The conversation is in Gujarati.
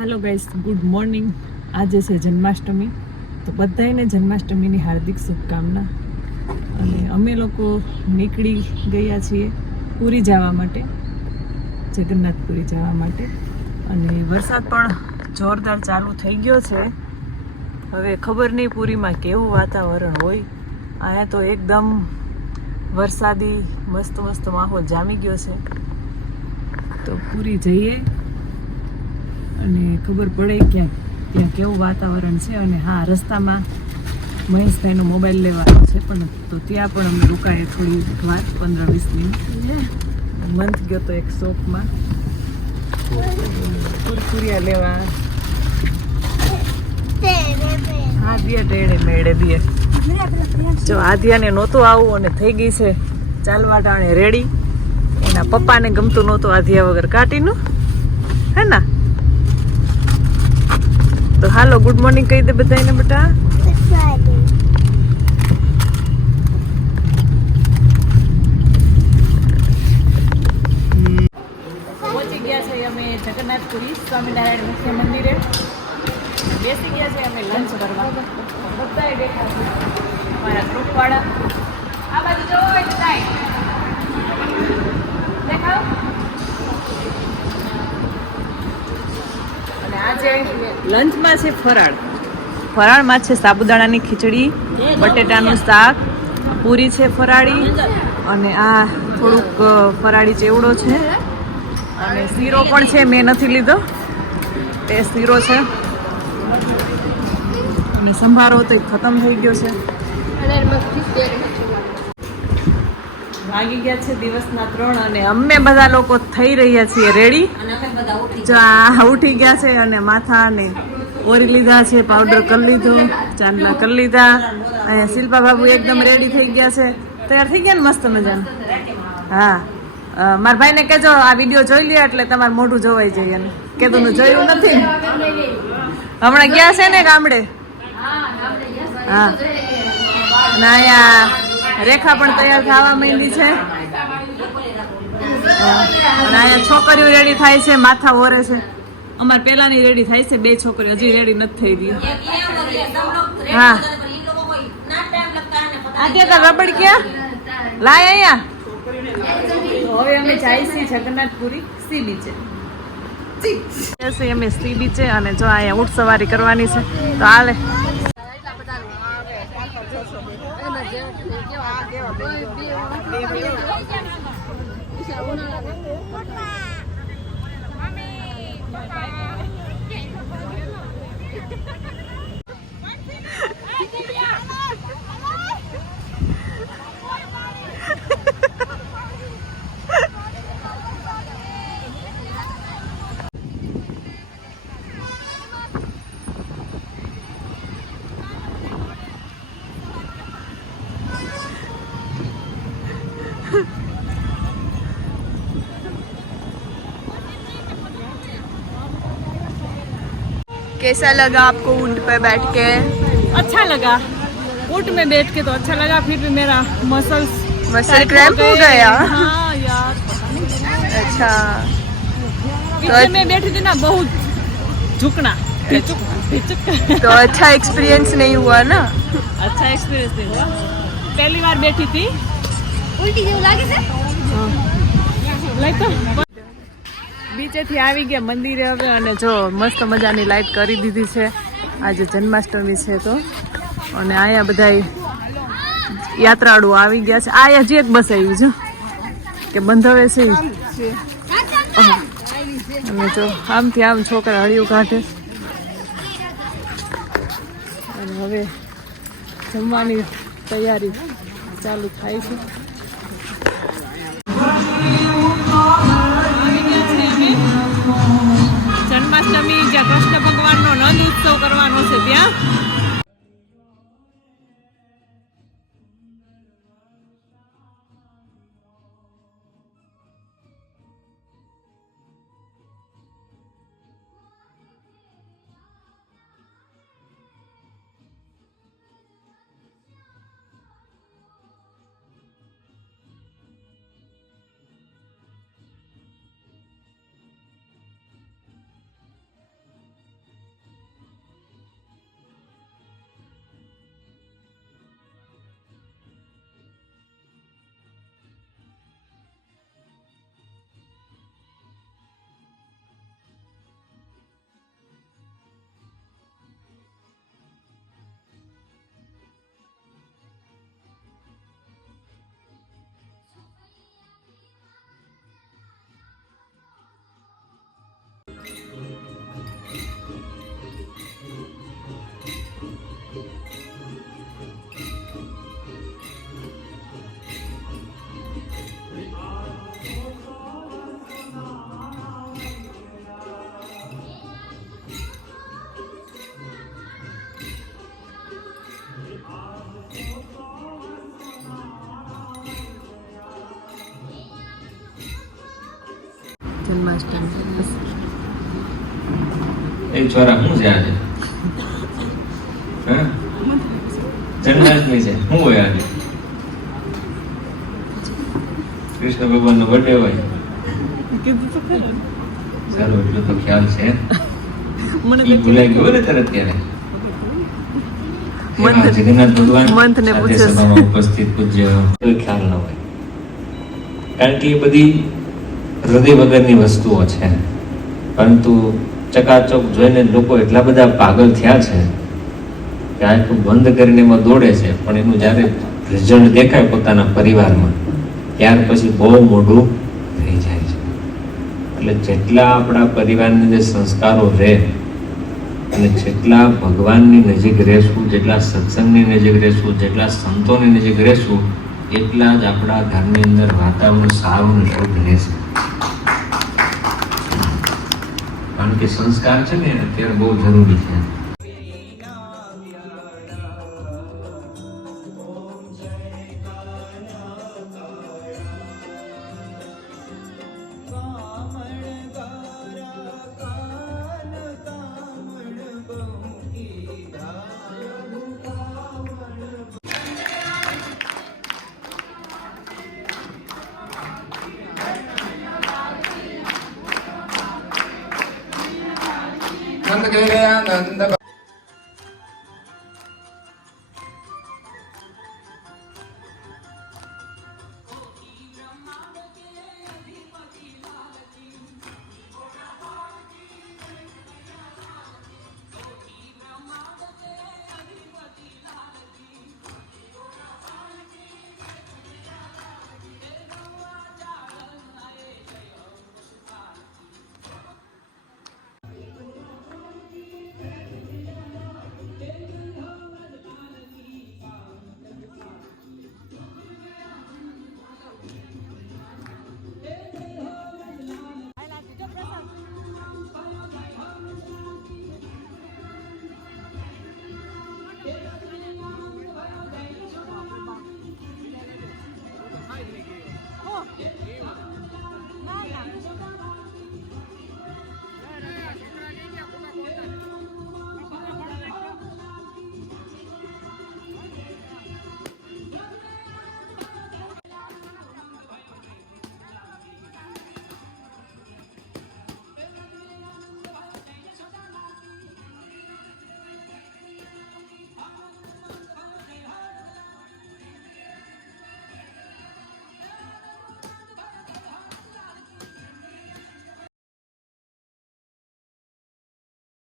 Hello guys, good morning. आज છે જન્માષ્ટમી, તો બધાને જન્માષ્ટમીની હાર્દિક શુભકામના। અને અમે લોકો નીકળી ગયા છીએ પુરી જવા માટે, જગન્નાથપુરી જવા માટે। અને વરસાદ પણ જોરદાર ચાલુ થઈ ગયો છે। હવે ખબર નહીં પુરીમાં કેવું વાતાવરણ હોય। અહીંયા તો એકદમ વરસાદી મસ્ત મસ્ત માહોલ જામી ગયો છે। તો પુરી જઈએ અને ખબર પડે કે ત્યાં કેવું વાતાવરણ છે। અને હા, રસ્તામાં મહેશભાઈનો મોબાઈલ લેવાનો છે, પણ તો ત્યાં પણ અમે રોકાઈએ થોડી વાર, 15-20 મિનિટ। મંથ ગયો તો એક શોપમાં કુરકુરિયા લેવા। આદિયા ટેડે મેળે દીએ જો આદિયાને નહોતું આવું અને થઈ ગઈ છે ચાલવા ટાણે રેડી। એના પપ્પાને ગમતું નહોતું આદિયા વગર કાટીનું, હે ના? તો હાલો, ગુડ મોર્નિંગ કહી દે બધાને બેટા। પહોંચી ગયા છે અમે જગન્નાથપુરી સ્વામિનારાયણ મુખ્ય મંદિરે। બેસી ગયા છે અમે લંચ કરવા। બધાએ બેઠા છે અમારા ગ્રુપવાળા। આ બાજુ જોવો એક સાઈડ દેખાવ। અને આજે લંચમાં છે ફરાળમાં છે સાબુદાણાની ખીચડી, બટેટાનું શાક, પૂરી છે ફરાળી, અને આ થોડુંક ફરાળી ચેવડો છે, અને શીરો પણ છે, મેં નથી લીધો, તે શીરો છે। અને સંભારો તો ખતમ થઈ ગયો છે। વાગી ગયા છે દિવસના 3 અને અમે બધા લોકો થઈ રહ્યા છીએ રેડી। ઉઠી ગયા છે અને માથા ને ઓરી લીધા છે, પાવડર કરી લીધો, ચાંદલા કરી લીધા। અને શિલ્પા બાબુ એકદમ રેડી થઈ ગયા છે, તૈયાર થઈ ગયા ને મસ્ત મજાનું। હા, મારા ભાઈને કહેજો આ વિડીયો જોઈ લે એટલે તમારું મોઢું જોવાઈ જાય। અને કીધું જોયું નથી, હમણાં ગયા છે ને ગામડે। હા, અને અહીંયા રેખા પણ તૈયાર થવા માંડી છે, અને અહીંયા છોકરીઓ રેડી થાય છે, માથા ઓરે છે। અમારે પેલાની રેડી થાય છે, 2 છોકરીઓ હજી રેડી નથી થઈ રહી। હા, આજે તો રબડ ક્યાં લાય અહીંયા। તો હવે અમે જાય છીએ જગન્નાથપુરી સી બીચે। અમે સી બીચે, અને જો અહીંયા ઊંટ સવારી કરવાની છે, તો હાલે। कैसा लगा आपको ऊँट पे बैठ के? अच्छा लगा, ऊँट में बैठ के तो अच्छा लगा, फिर भी मेरा मसल क्रैम्प हो गया। हाँ यार, अच्छा, पीछे मैं बैठी थी ना, बहुत झुकना, तो अच्छा एक्सपीरियंस नहीं हुआ ना? अच्छा एक्सपीरियंस नहीं हुआ, पहली बार बैठी थी। उल्टी जेવું લાગે છે? બીચેથી આવી ગયા મંદિરે હવે, અને જો મસ્ત મજાની લાઈટ કરી દીધી છે, આજે જન્માષ્ટમી છે તો। અને અહીંયા બધા યાત્રાળુઓ આવી ગયા છે। આ હજી એક બસ આવ્યું છે કે બંધાવે છે, અને જો આમથી આમ છોકરા હળિયું કાઢે। અને હવે જમવાની તૈયારી ચાલુ થાય છે। જન્માષ્ટમી જ્યાં કૃષ્ણ ભગવાનનો નંદ ઉત્સવ કરવાનો છે ત્યાં। જન્માષ્ટમી બસ. એ છોરા શું છે આજે? હા? જન્માષ્ટમી છે, શું હોય આજે? કૃષ્ણ ભગવાનનો બર્થડે હોય. કીધું તો ખરું. સારું, એટલો તો ખ્યાલ છે. મને ઈ ભૂલાઈ ગયો ને તરત ત્યારે. એમાં જગન્નાથ ભગવાન મંથને આજે પૂછે છે. સભામાં ઉપસ્થિત પૂજ્ય કોઈ ખ્યાલ ન હોય, કારણ કે એ બધી હૃદય વગરની વસ્તુઓ છે. પરંતુ ચકાચક જોઈને લોકો એટલા બધા પાગલ થયા છે કે આંખો બંધ કરીને એમાં દોડે છે, પણ એનું જ્યારે રિઝલ્ટ દેખાય પોતાના પરિવારમાં ત્યાર પછી બહુ મોઢું થઈ જાય છે. એટલે જેટલા આપણા પરિવારની અંદર સંસ્કારો રહે અને જેટલા ભગવાનની નજીક રહેશું, જેટલા સત્સંગની નજીક રહેશું, જેટલા સંતોની નજીક રહેશું, એટલા જ આપણા ઘરની અંદર વાતાવરણ સારું અને શુદ્ધ રહેશે. કારણ કે સંસ્કાર છે ને અત્યારે બહુ જરૂરી છે. નંદ ગયા નંદ